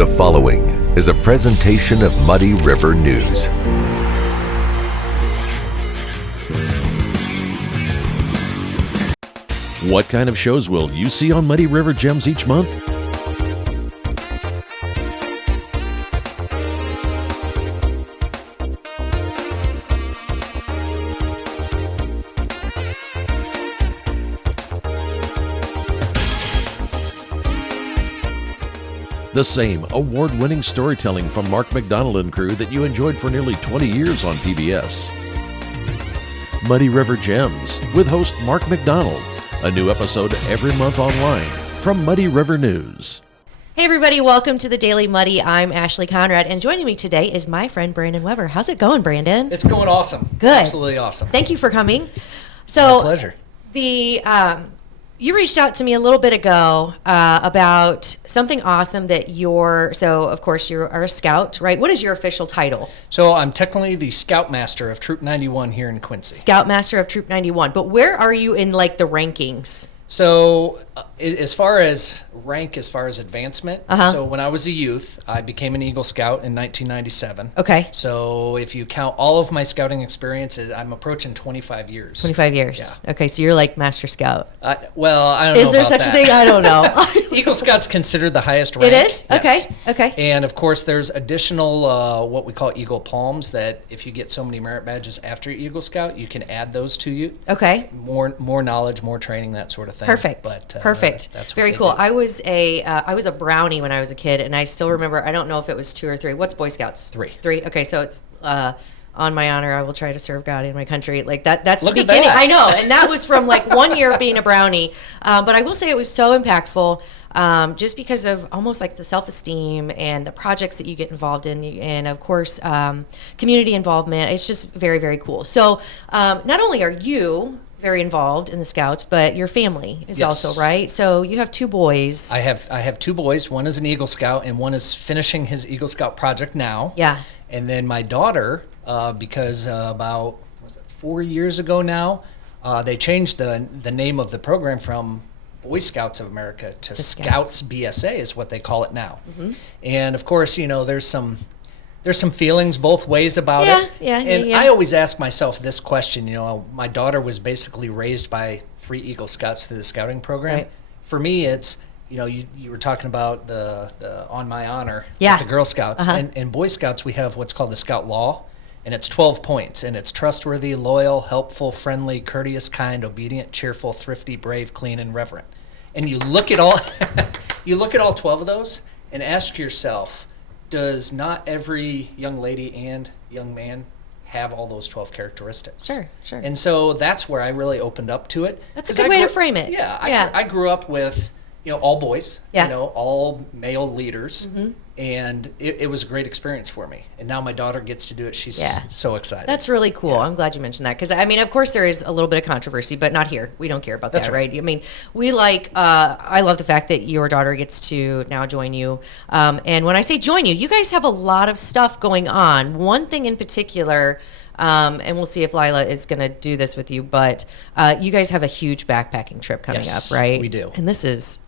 The following is a presentation of Muddy River News. What kind of shows will you see on Muddy River Gems each month? The same award-winning storytelling from Mark McDonald and crew that you enjoyed for nearly 20 years on PBS. Muddy River Gems with host Mark McDonald. A new episode every month online from Muddy River News. Hey everybody, welcome to the Daily Muddy. I'm Ashley Conrad, and joining me today is my friend Brandon Weber. How's it going, Brandon? It's going awesome. Good. Absolutely awesome. Thank you for coming. So, My pleasure. You reached out to me a little bit ago about something awesome that so of course you are a scout, right? What is your official title? So I'm technically the Scoutmaster of Troop 91 here in Quincy. Scoutmaster of Troop 91, but where are you in like the rankings? So as far as rank, as far as advancement, so when I was a youth, I became an Eagle Scout in 1997. Okay. So if you count all of my scouting experiences, I'm approaching 25 years. 25 years. Yeah. Okay, so you're like Master Scout. Well, I don't know Is there about such that. a thing? I don't know. Eagle Scout's considered the highest rank. It is? Yes. Okay. And of course, there's additional what we call Eagle Palms that if you get so many merit badges after Eagle Scout, you can add those to you. Okay. More knowledge, more training, that sort of thing. Perfect. But, Perfect. That's what very they cool. do. I was a brownie when I was a kid, and I still remember. I don't know if it was 2 or 3. What's Boy Scouts? 3. 3. Okay, so it's on my honor, I will try to serve God in my country. Like that. That's Look the at beginning. that. I know, and that was from like 1 year of being a brownie. But I will say it was so impactful. Just because of almost like the self-esteem and the projects that you get involved in, and of course, community involvement. It's just very, very cool. So not only are you very involved in the Scouts, but your family is Yes. also, right? So you have 2 boys. I have 2 boys. One is an Eagle Scout, and one is finishing his Eagle Scout project now. Yeah. And then my daughter, because about 4 years ago now, they changed the name of the program from Boy Scouts of America to Scouts BSA is what they call it now. Mm-hmm. And of course, there's some feelings both ways about it. And I always ask myself this question, my daughter was basically raised by 3 Eagle Scouts through the scouting program. Right. For me, it's, you were talking about the On My Honor Yeah. with the Girl Scouts. And in Boy Scouts, we have what's called the Scout Law, and it's 12 points, and it's trustworthy, loyal, helpful, friendly, courteous, kind, obedient, cheerful, thrifty, brave, clean, and reverent. And you look at all 12 of those and ask yourself, does not every young lady and young man have all those 12 characteristics? Sure. And so that's where I really opened up to it. That's a good way to frame it. Yeah. Yeah. I grew up with, all boys, Yeah. all male leaders. Mm-hmm. And it was a great experience for me. And now my daughter gets to do it. She's so excited. That's really cool. I'm glad you mentioned that because, of course there is a little bit of controversy, but not here. We don't care about that, right? We I love the fact that your daughter gets to now join you. And when I say join you, you guys have a lot of stuff going on. One thing in particular, and we'll see if Lila is going to do this with you, but you guys have a huge backpacking trip coming up, right? We do. And this is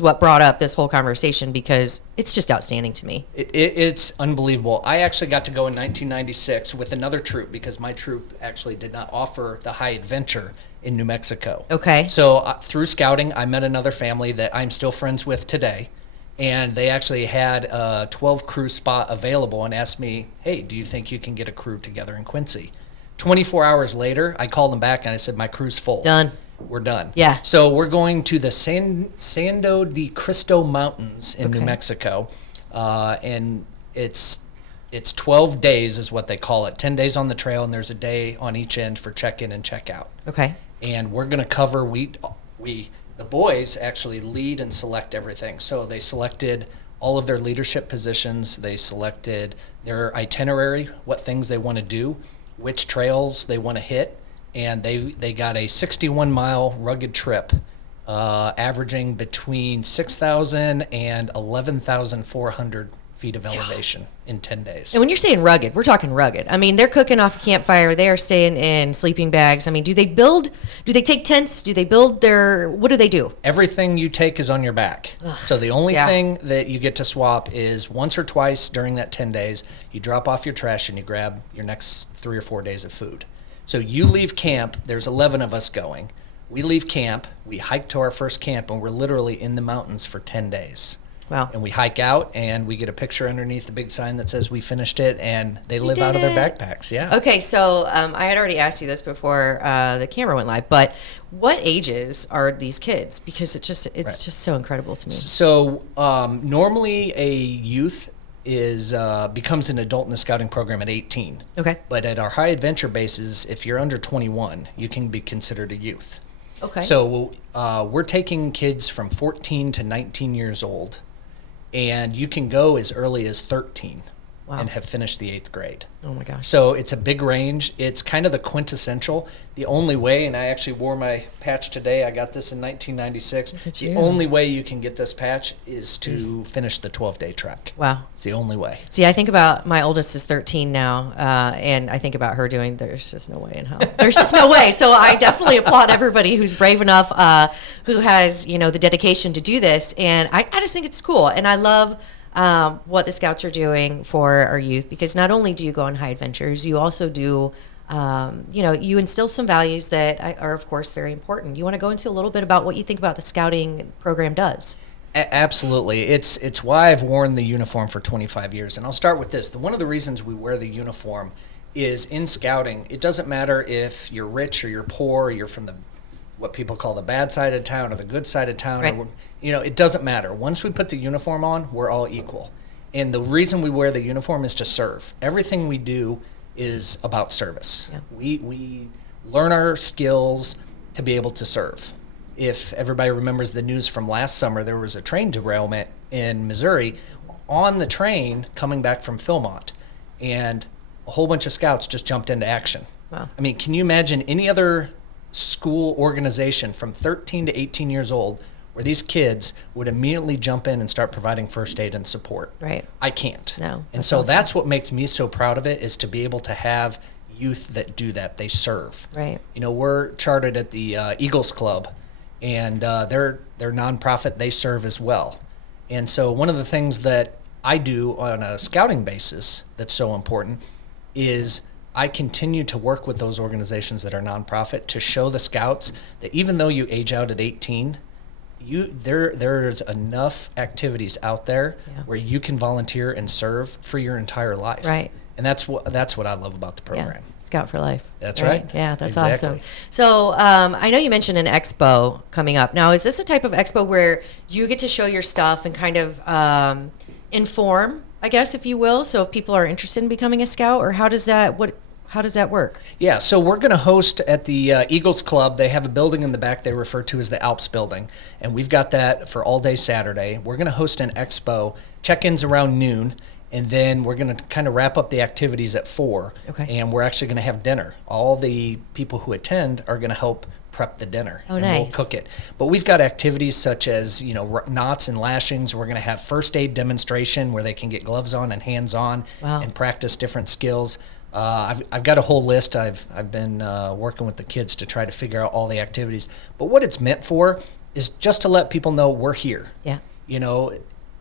what brought up this whole conversation because it's just outstanding to me. It's unbelievable. I actually got to go in 1996 with another troop because my troop actually did not offer the high adventure in New Mexico. Okay. So through scouting, I met another family that I'm still friends with today. And they actually had a 12 crew spot available and asked me, hey, do you think you can get a crew together in Quincy? 24 hours later, I called them back and I said, my crew's full. Done. We're done. Yeah. So we're going to the Sando de Cristo Mountains in New Mexico, and it's 12 days is what they call it. 10 days on the trail, and there's a day on each end for check-in and check-out. Okay. And we're going to cover the boys actually lead and select everything. So they selected all of their leadership positions. They selected their itinerary, what things they want to do, which trails they want to hit. And they got a 61-mile rugged trip, averaging between 6,000 and 11,400 feet of elevation in 10 days. And when you're saying rugged, we're talking rugged. I mean, they're cooking off a campfire. They are staying in sleeping bags. I mean, do they take tents? What do they do? Everything you take is on your back. So the only Yeah. thing that you get to swap is once or twice during that 10 days, you drop off your trash and you grab your next 3 or 4 days of food. So you leave camp, there's 11 of us going. We leave camp, we hike to our first camp, and we're literally in the mountains for 10 days. Wow. And we hike out, and we get a picture underneath the big sign that says we finished it, and they live did out of their it. backpacks. Yeah. Okay, so I had already asked you this before the camera went live, but what ages are these kids? Because it's just so incredible to me. So normally a youth becomes an adult in the scouting program at 18. Okay. But at our high adventure bases, if you're under 21, you can be considered a youth. Okay. So we're taking kids from 14 to 19 years old, and you can go as early as 13 Wow. and have finished the 8th grade. Oh my gosh. So it's a big range. It's kind of the quintessential. The only way, and I actually wore my patch today, I got this in 1996. at The you. only way you can get this patch is to finish the 12-day trek. Wow. It's the only way. See, I think about my oldest is 13 now, and I think about her doing, there's just no way in hell. There's just no way. So I definitely applaud everybody who's brave enough, who has, the dedication to do this. And I just think it's cool. And I love what the Scouts are doing for our youth, because not only do you go on high adventures, you also do, you instill some values that are, of course, very important. You want to go into a little bit about what you think about the Scouting program does? Absolutely. It's why I've worn the uniform for 25 years. And I'll start with this. One of the reasons we wear the uniform is in scouting, it doesn't matter if you're rich or you're poor, or you're from what people call the bad side of town or the good side of town. Right. Or, it doesn't matter. Once we put the uniform on, we're all equal. And the reason we wear the uniform is to serve. Everything we do is about service. Yeah. We learn our skills to be able to serve. If everybody remembers the news from last summer, there was a train derailment in Missouri on the train coming back from Philmont, and a whole bunch of scouts just jumped into action. Wow. I mean, can you imagine any other school organization from 13 to 18 years old where these kids would immediately jump in and start providing first aid and support? Right. I can't. No, And that's so awesome. that's what makes me so proud of it, is to be able to have youth that do that. They serve. Right. We're chartered at the Eagles Club, and they're nonprofit. They serve as well. And so one of the things that I do on a scouting basis that's so important is I continue to work with those organizations that are nonprofit to show the scouts that even though you age out at 18, there's enough activities out there Yeah. where you can volunteer and serve for your entire life. Right. And that's what I love about the program. Yeah. Scout for Life. That's right. Yeah, that's Exactly. awesome. So I know you mentioned an expo coming up. Now, is this a type of expo where you get to show your stuff and kind of inform, I guess, if you will? So if people are interested in becoming a scout, or how does that work? Yeah, so we're going to host at the Eagles Club. They have a building in the back they refer to as the Alps building, and we've got that for all day Saturday. We're going to host an expo, check-ins around noon, and then we're going to kind of wrap up the activities at 4. Okay. And we're actually going to have dinner. All the people who attend are going to help prep the dinner. Oh, and we'll nice. cook it. But we've got activities such as, knots and lashings. We're going to have first aid demonstration where they can get gloves on and hands on Wow. and practice different skills. I've got a whole list. I've been working with the kids to try to figure out all the activities. But what it's meant for is just to let people know we're here. Yeah.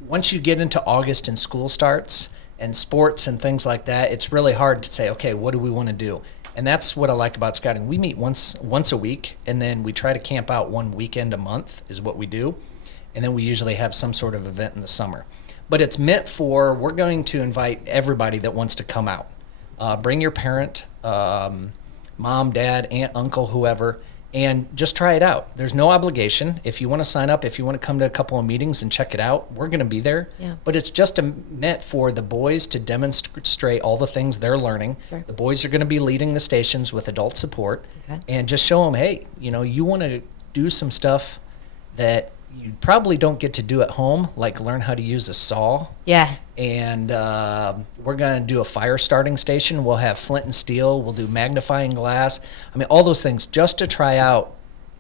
Once you get into August and school starts and sports and things like that, it's really hard to say, okay, what do we want to do? And that's what I like about scouting. We meet once a week, and then we try to camp out one weekend a month is what we do. And then we usually have some sort of event in the summer. But it's meant for, we're going to invite everybody that wants to come out. Bring your parent, mom, dad, aunt, uncle, whoever, and just try it out. There's no obligation. If you want to sign up, if you want to come to a couple of meetings and check it out, we're going to be there. Yeah. But it's just meant for the boys to demonstrate all the things they're learning. Sure. The boys are going to be leading the stations with adult support, Okay. and just show them, hey, you want to do some stuff that you probably don't get to do at home, like learn how to use a saw. Yeah. And we're going to do a fire starting station. We'll have flint and steel. We'll do magnifying glass. I mean, all those things just to try out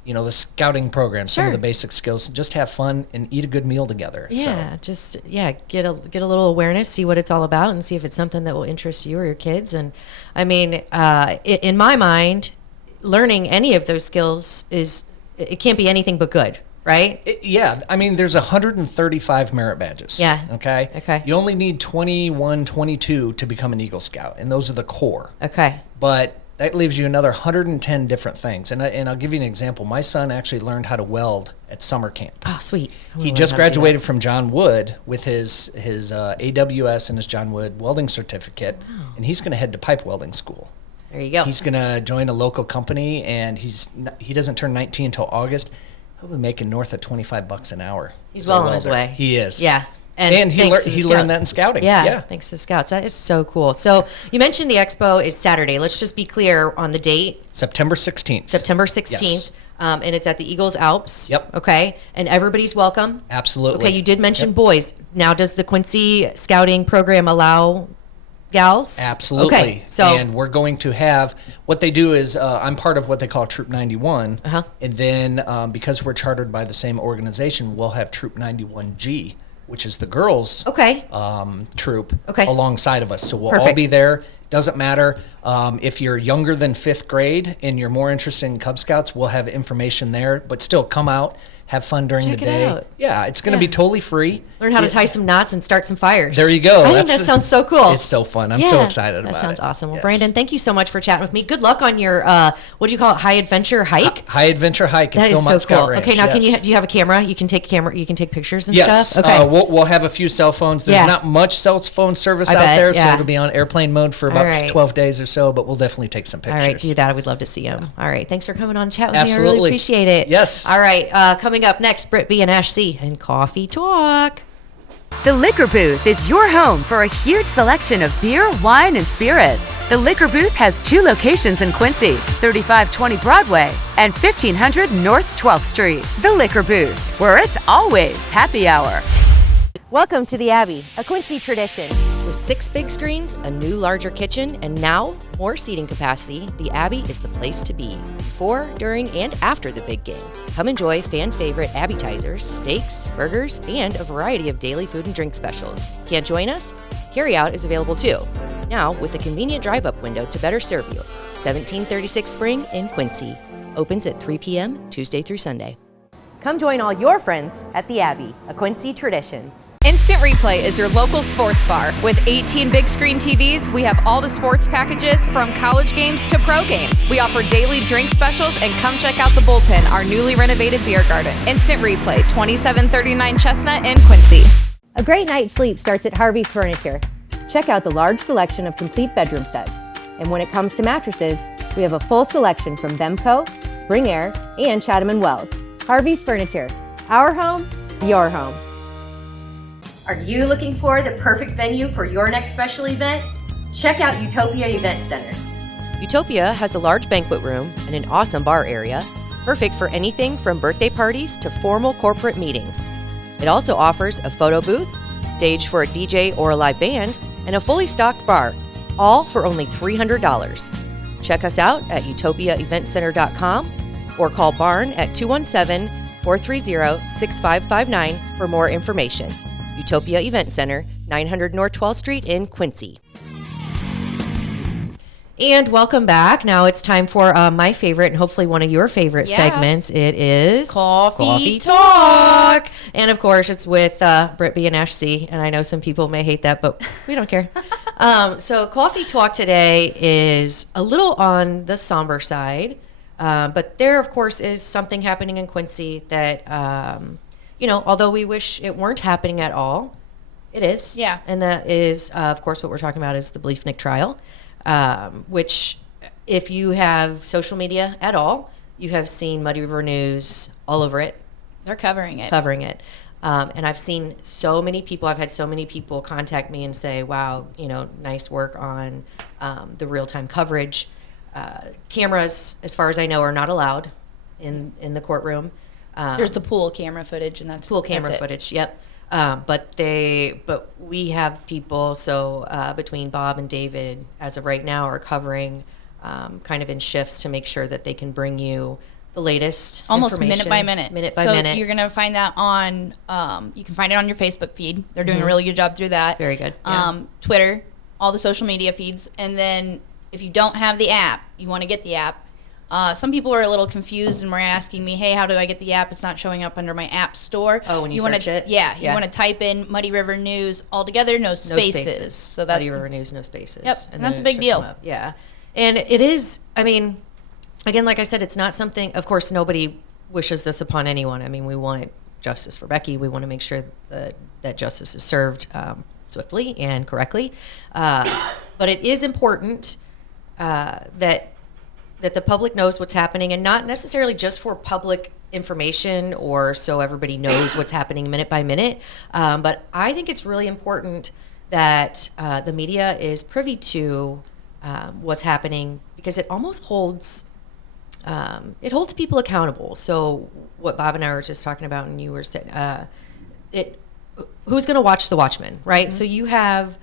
the scouting program, some Sure. of the basic skills, just have fun and eat a good meal together. Yeah, just get a little awareness, see what it's all about, and see if it's something that will interest you or your kids. And I mean, in my mind, learning any of those skills it can't be anything but good, right? I mean, there's 135 merit badges. Yeah. Okay. You only need 21, 22 to become an Eagle Scout, and those are the core. Okay. But that leaves you another 110 different things. And I'll give you an example. My son actually learned how to weld at summer camp. Oh, sweet. He just graduated from John Wood with his AWS and his John Wood welding certificate, and he's going to head to pipe welding school. There you go. He's going to join a local company, and he doesn't turn 19 until August. He'll be making north of $25 an hour. He's as a well on his welder. way. He is. Yeah. And he thanks to the learned Scouts. that in scouting. Yeah, thanks to the Scouts. That is so cool. So you mentioned the expo is Saturday. Let's just be clear on the date. September 16th. September 16th. Yes. And it's at the Eagles Alps. Yep. Okay. And everybody's welcome. Absolutely. Okay, you did mention boys. Now, does the Quincy Scouting program allow gals? Absolutely. Okay, so and we're going to have what they do is I'm part of what they call Troop 91, and then because we're chartered by the same organization, we'll have Troop 91G, which is the girls' troop alongside of us. So we'll all be there. Doesn't matter if you're younger than 5th grade and you're more interested in Cub Scouts, we'll have information there. But still, come out, have fun during the day. Out. Yeah, it's going to be totally free. Learn how to tie some knots and start some fires. There you go. I think that sounds so cool. It's so fun. I'm so excited about it. That sounds awesome. Well, Yes. Brandon, thank you so much for chatting with me. Good luck on your, what do you call it, high adventure hike? High adventure hike. That at is Philmont so cool. Scout Ranch. Okay, now Yes. do you have a camera? You can take pictures and Yes. stuff? Okay. We'll have a few cell phones. There's not much cell phone service out bet, there, so yeah. it'll be on airplane mode for about right. 12 days or so, but we'll definitely take some pictures. All right, do that. We'd love to see them. All right, thanks for coming on and chat with me. I really Absolutely. appreciate it. Yes. All right, coming up next, Britt B. and Ash C. and Coffee Talk. The Liquor Booth is your home for a huge selection of beer, wine, and spirits. The Liquor Booth has 2 locations in Quincy, 3520 Broadway and 1500 North 12th Street. The Liquor Booth, where it's always happy hour. Welcome to the Abbey, a Quincy tradition. With 6 big screens, a new larger kitchen, and now more seating capacity, the Abbey is the place to be before, during, and after the big game. Come enjoy fan favorite appetizers, steaks, burgers, and a variety of daily food and drink specials. Can't join us? Carryout is available too. Now with a convenient drive-up window to better serve you. 1736 Spring in Quincy. Opens at 3 p.m. Tuesday through Sunday. Come join all your friends at the Abbey, a Quincy tradition. Instant Replay is your local sports bar. With 18 big screen TVs, we have all the sports packages from college games to pro games. We offer daily drink specials, and come check out the Bullpen, our newly renovated beer garden. Instant Replay, 2739 Chestnut in Quincy. A great night's sleep starts at Harvey's Furniture. Check out the large selection of complete bedroom sets. And when it comes to mattresses, we have a full selection from Bemco, Spring Air, and Chatham & Wells. Harvey's Furniture. Our home, your home. Are you looking for the perfect venue for your next special event? Check out Utopia Event Center. Utopia has a large banquet room and an awesome bar area, perfect for anything from birthday parties to formal corporate meetings. It also offers a photo booth, stage for a DJ or a live band, and a fully stocked bar, all for only $300. Check us out at utopiaeventcenter.com or call Barn at 217-430-6559 for more information. Utopia Event Center, 900 North 12th Street in Quincy. And welcome back. Now it's time for my favorite and hopefully one of your favorite segments. It is Coffee Talk. And of course, it's with Britt B. and Ash C. And I know some people may hate that, but we don't care. So Coffee Talk today is a little on the somber side. But there, of course, is something happening in Quincy that, although we wish it weren't happening at all, it is. Yeah. And that is, of course, what we're talking about is the Bleefnick trial. Which if you have social media at all, you have seen Muddy River News all over it. They're covering it. And I've seen so many people, I've had so many people contact me and say, wow, nice work on the real-time coverage. Cameras, as far as I know, are not allowed in the courtroom. There's the pool camera footage, and that's Pool camera that's it. footage, yep. But we have people, so between Bob and David, as of right now, are covering kind of in shifts to make sure that they can bring you the latest almost minute information, by minute. minute by so minute. you're gonna find that on. You can find it on your Facebook feed. They're doing a really good job through that. Very good. Yeah. Twitter, all the social media feeds, and then if you don't have the app, you want to get the app. Some people are a little confused and were asking me, "Hey, how do I get the app? It's not showing up under my app store." Oh, when you wanna, search it? Yeah, you Yeah. want to type in Muddy River News all together, no spaces. So that's Muddy River News, no spaces. Yep, And and then that's a it big should deal. come up. Yeah, and it is. I mean, again, like I said, it's not something. Of course, nobody wishes this upon anyone. I mean, we want justice for Becky. We want to make sure that justice is served swiftly and correctly. But it is important that the public knows what's happening, and not necessarily just for public information or so everybody knows what's happening minute by minute. But I think it's really important that the media is privy to what's happening, because it almost holds people accountable. So what Bob and I were just talking about, and you were saying, who's going to watch the Watchmen, right? So you have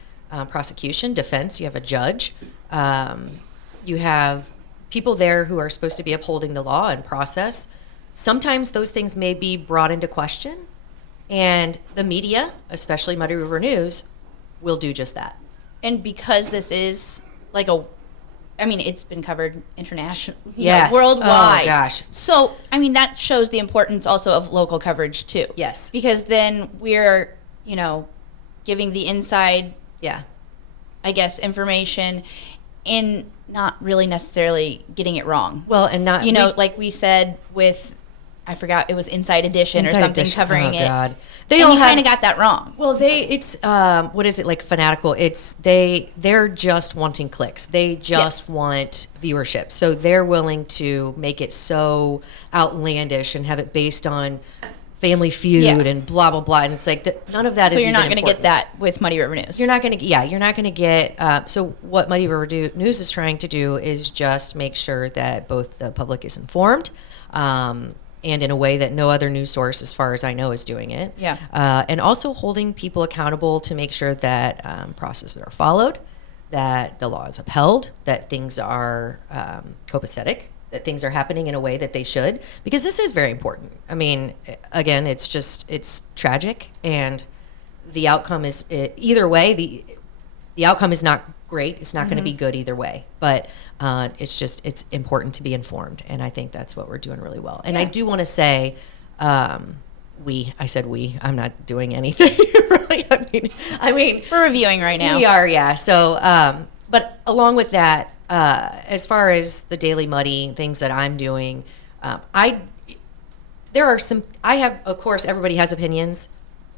prosecution, defense, you have a judge, you have people there who are supposed to be upholding the law and process. Sometimes those things may be brought into question, and the media, especially Muddy River News, will do just that. And because this is like it's been covered internationally, Yes. worldwide. Oh, gosh. So, that shows the importance also of local coverage too. Yes. Because then we're, giving the inside, Yeah. I guess, information and not really necessarily getting it wrong. Well, and not Like we said with, I forgot, it was Inside Edition or Inside something Edition. covering Oh, it. God. They all kind of got that wrong. Well, it's what is it, like fanatical? They're just wanting clicks. They just want viewership. So they're willing to make it so outlandish and have it based on Family Feud and blah blah blah. And it's like none of that is. So you're not going to get that with Muddy River News. You're not going to. Yeah, you're not going to get. So what Muddy River News is trying to do is just make sure that both the public is informed. And in a way that no other news source, as far as I know, is doing it. Yeah. And also holding people accountable to make sure that processes are followed, that the law is upheld, that things are copacetic, that things are happening in a way that they should, because this is very important. I mean, again, it's tragic, and the outcome is either way. The outcome is not great. It's not going to be good either way, but it's important to be informed, and I think that's what we're doing really well. And I do want to say, I said we. I'm not doing anything really. I mean, we're reviewing right now. We are, yeah. So, but along with that, as far as the Daily Muddy things that I'm doing, there are some. I have, of course, everybody has opinions.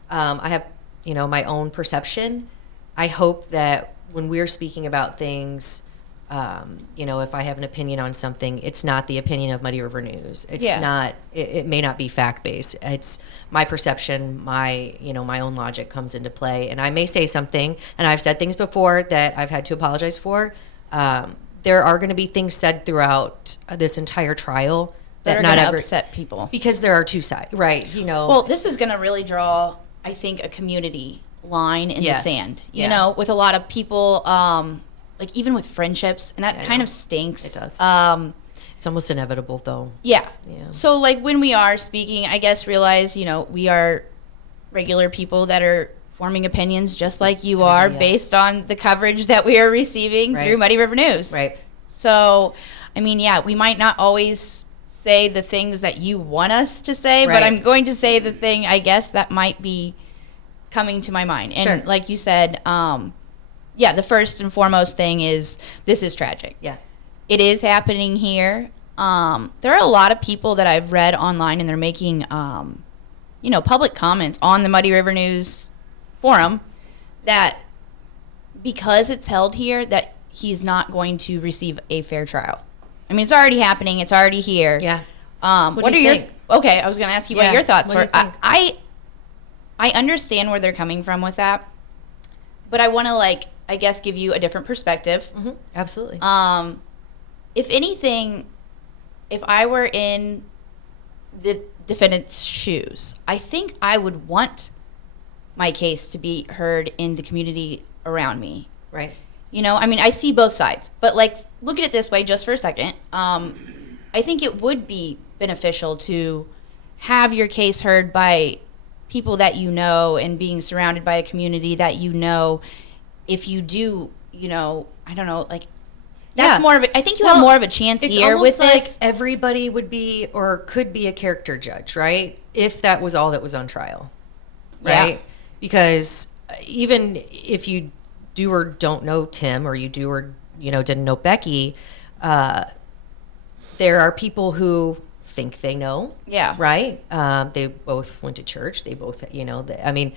I have, my own perception. I hope that when we're speaking about things, if I have an opinion on something, it's not the opinion of Muddy River News. It's not. It may not be fact based. It's my perception. My own logic comes into play, and I may say something, and I've said things before that I've had to apologize for. There are going to be things said throughout this entire trial that are not going to upset people, because there are two sides, right? Well, this is going to really draw, I think, a community line in the sand. You know, with a lot of people, like even with friendships, and that kind of stinks. It does. It's almost inevitable, though. Yeah. Yeah. So, like, when we are speaking, I guess realize, we are regular people that are forming opinions just like you are, based on the coverage that we are receiving through Muddy River News. Right. So, I mean, we might not always say the things that you want us to say, but I'm going to say the thing, I guess, that might be coming to my mind. And like you said, the first and foremost thing is this is tragic. Yeah. It is happening here. There are a lot of people that I've read online, and they're making, public comments on the Muddy River News forum that because it's held here, that he's not going to receive a fair trial. I mean, it's already happening. It's already here. Yeah. What are your okay? I was going to ask you what your thoughts were. I understand where they're coming from with that, but I want to I guess give you a different perspective. Mm-hmm. Absolutely. If anything, if I were in the defendant's shoes, I think I would want my case to be heard in the community around me. Right. I mean, I see both sides, but look at it this way just for a second. I think it would be beneficial to have your case heard by people that you know and being surrounded by a community that you know. If you do, I don't know, like, that's more of a, I think you have more of a chance here with this. Like everybody would be or could be a character judge, right? If that was all that was on trial, right? Yeah. Because even if you do or don't know Tim, or you do or didn't know Becky, there are people who think they know. Yeah. Right? They both went to church. They both, it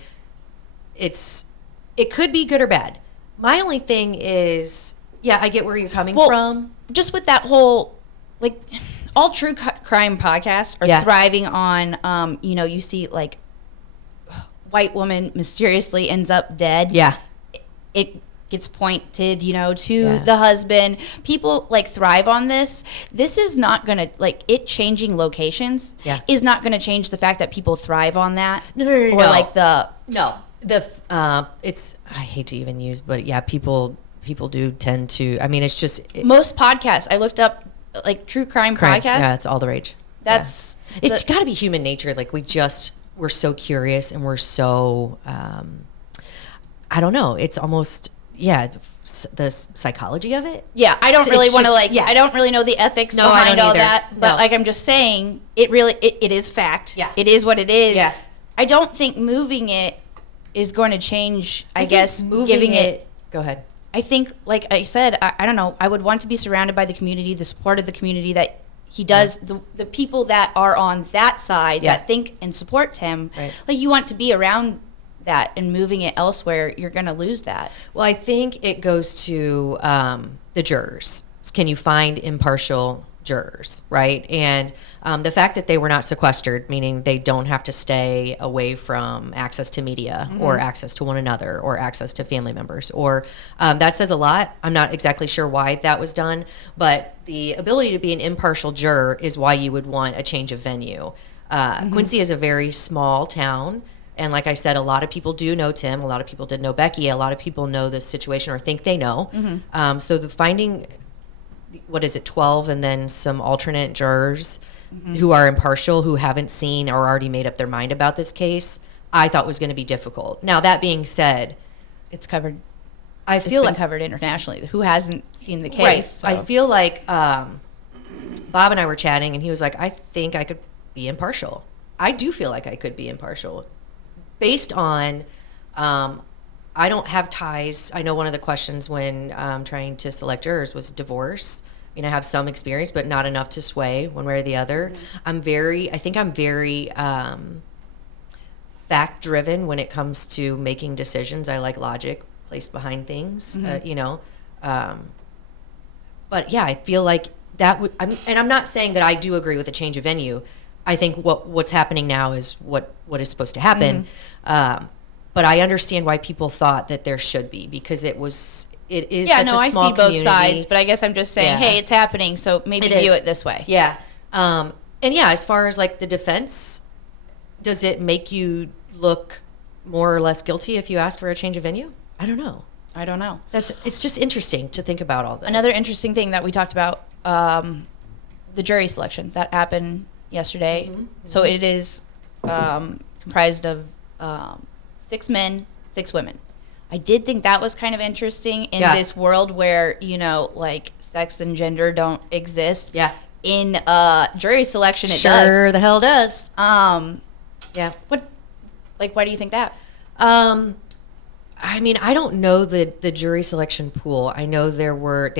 could be good or bad. My only thing is, I get where you're coming from. Just with that whole, like, all true crime podcasts are thriving on, you see, like, white woman mysteriously ends up dead. Yeah. It gets pointed, to the husband. People, like, thrive on this. This is not going to, like, it changing locations is not going to change the fact that people thrive on that. No. Or, like, it's, I hate to even use, but people do tend to, it's just. Most podcasts, I looked up, like, true crime podcasts. Yeah, it's all the rage. That's. It's got to be human nature. Like, we're so curious and we're so, I don't know. It's almost, the psychology of it. Yeah, I don't really want to, like, I don't really know the ethics behind all that. But, like, I'm just saying, it is fact. Yeah. It is what it is. Yeah. I don't think moving it is going to change, I guess, giving it. Go ahead. I think, like I said, I don't know, I would want to be surrounded by the community, the support of the community that he does, the people that are on that side that think and support him. Right. Like, you want to be around that, and moving it elsewhere, you're going to lose that. Well, I think it goes to the jurors. Can you find impartial jurors, right? And the fact that they were not sequestered, meaning they don't have to stay away from access to media or access to one another or access to family members, or that says a lot. I'm not exactly sure why that was done, but the ability to be an impartial juror is why you would want a change of venue. Quincy is a very small town. And like I said, a lot of people do know Tim. A lot of people did know Becky. A lot of people know the situation or think they know. So the finding, 12 and then some alternate jurors who are impartial, who haven't seen or already made up their mind about this case, I thought was going to be difficult. Now, that being said, it's covered. I feel it's been covered internationally. Who hasn't seen the case? Right. So. I feel like Bob and I were chatting, and he was like, I think I could be impartial. I do feel like I could be impartial. Based on, I don't have ties. I know one of the questions when trying to select jurors was divorce. I have some experience, but not enough to sway one way or the other. I think I'm very fact-driven when it comes to making decisions. I like logic placed behind things, But yeah, I feel like that would, and I'm not saying that I do agree with a change of venue. I think what's happening now is what is supposed to happen. But I understand why people thought that there should be, because it is such a small I see both community. sides, but I guess I'm just saying, hey, it's happening, so maybe view it this way. Yeah. And as far as like the defense, does it make you look more or less guilty if you ask for a change of venue? I don't know. It's just interesting to think about all this. Another interesting thing that we talked about, the jury selection that happened yesterday. So it is comprised of 6 men, 6 women. I did think that was kind of interesting in this world where, like, sex and gender don't exist. Yeah. In jury selection, it does. Sure the hell does. Yeah. Why do you think that? I don't know the jury selection pool. I know they were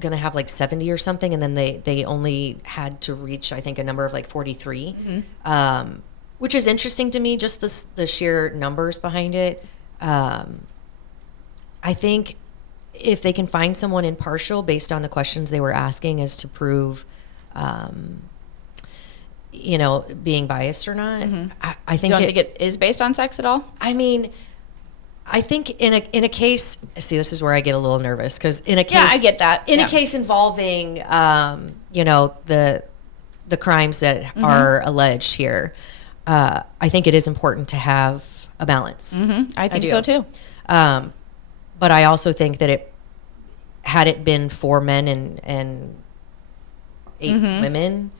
going to have like 70 or something, and then they only had to reach, I think, a number of like 43, which is interesting to me, just the sheer numbers behind it. I think if they can find someone impartial based on the questions they were asking as to prove, being biased or not, I think. You don't think it is based on sex at all? I think in a case, see, this is where I get a little nervous, because in a case, I get that. In a case involving, the crimes that are alleged here, I think it is important to have a balance. I think so too. But I also think that had it been 4 men and 8 women,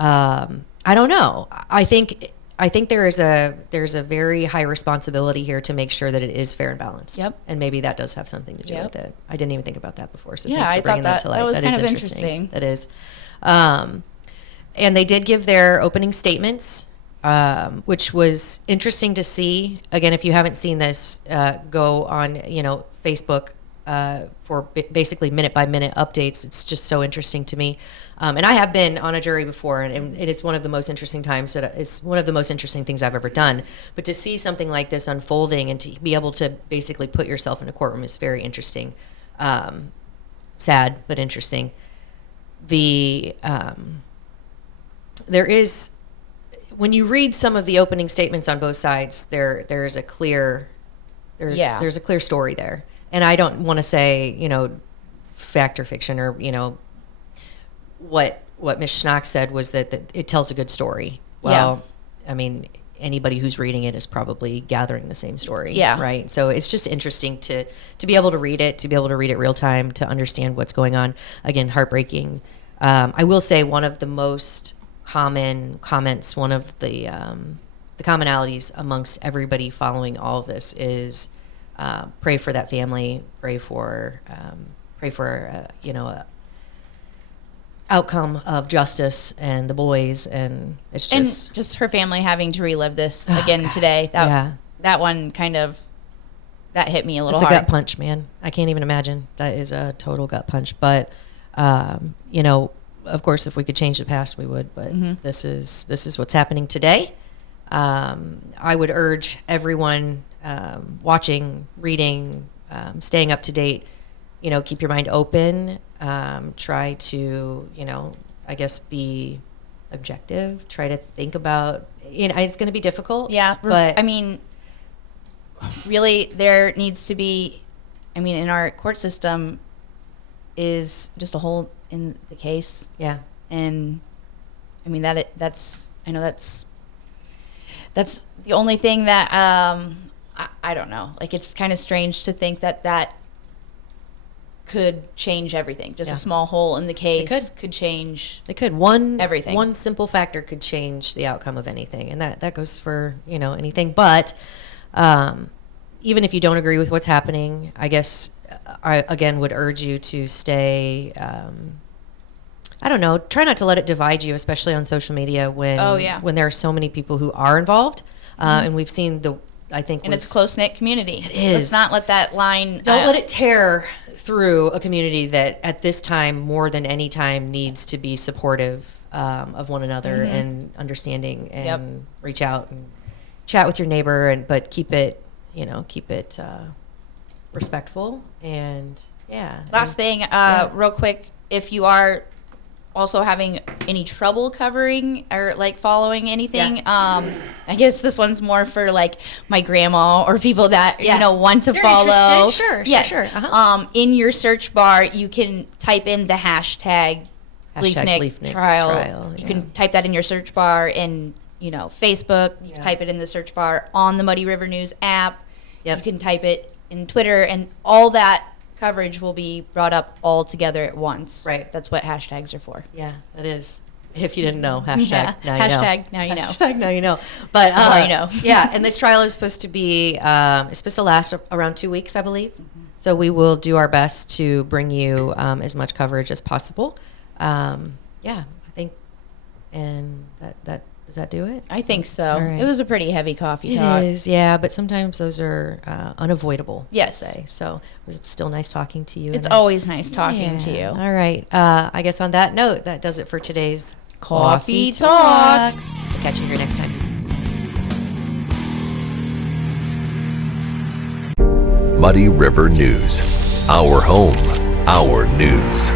I don't know. I think there's a very high responsibility here to make sure that it is fair and balanced. Yep. And maybe that does have something to do with it. I didn't even think about that before. So Yeah, thanks for I bringing thought that to light. that was That kind is of interesting. That is. And they did give their opening statements, which was interesting to see. Again, if you haven't seen this, go on, Facebook for basically minute by minute updates. It's just so interesting to me. And I have been on a jury before, and it is one of the most interesting times. It's one of the most interesting things I've ever done. But to see something like this unfolding and to be able to basically put yourself in a courtroom is very interesting. Sad, but interesting. There is, when you read some of the opening statements on both sides, there's a clear story there. And I don't want to say, fact or fiction or, what Ms. Schnock said was that it tells a good story. Well, I mean, anybody who's reading it is probably gathering the same story. Yeah. Right. So it's just interesting to be able to read it real time, to understand what's going on. Again, heartbreaking. I will say one of the most common comments, one of the commonalities amongst everybody following all of this is pray for that family, pray for outcome of justice and the boys, and it's just her family having to relive this again today. That one kind of that hit me a little hard. It's a gut punch, man. I can't even imagine. That is a total gut punch. But of course, if we could change the past, we would. But this is what's happening today. I would urge everyone watching, reading, staying up to date. Keep your mind open. Try to, I guess, be objective. Try to think about. It's going to be difficult. Yeah, but I mean, really, there needs to be. I mean, in our court system, is just a hole in the case. Yeah, and I mean that's the only thing that I don't know. Like, it's kind of strange to think that could change everything. Just a small hole in the case could change. It could. Everything. One simple factor could change the outcome of anything, and that goes for anything. But even if you don't agree with what's happening, I guess I again would urge you to stay. I don't know. Try not to let it divide you, especially on social media when there are so many people who are involved, and we've seen and it's a close-knit community. It is. Let's not let that line. Don't let it tear through a community that at this time more than any time needs to be supportive of one another and understanding, and reach out and chat with your neighbor, but keep it respectful and Last thing, real quick, if you are also having any trouble covering or following anything, I guess this one's more for my grandma or people that want to follow. Sure. In your search bar, you can type in the hashtag Leafnik trial. You can type that in your search bar, and Facebook. You can type it in the search bar on the Muddy River News app. You can type it in Twitter, and all that coverage will be brought up all together at once. Right. That's what hashtags are for. Yeah, that is. If you didn't know, hashtag now you know. Hashtag now you know. Hashtag now you know. But now you know. And this trial is supposed to be it's supposed to last around 2 weeks, I believe. So we will do our best to bring you as much coverage as possible. I think, and that does that do it? I think so. All right. It was a pretty heavy coffee talk. It is, yeah, but sometimes those are unavoidable. Yes. I'd say. So it was still nice talking to you. It's always nice talking to you. All right. I guess on that note, that does it for today's Coffee Talk. We'll catch you here next time. Muddy River News. Our home, our news.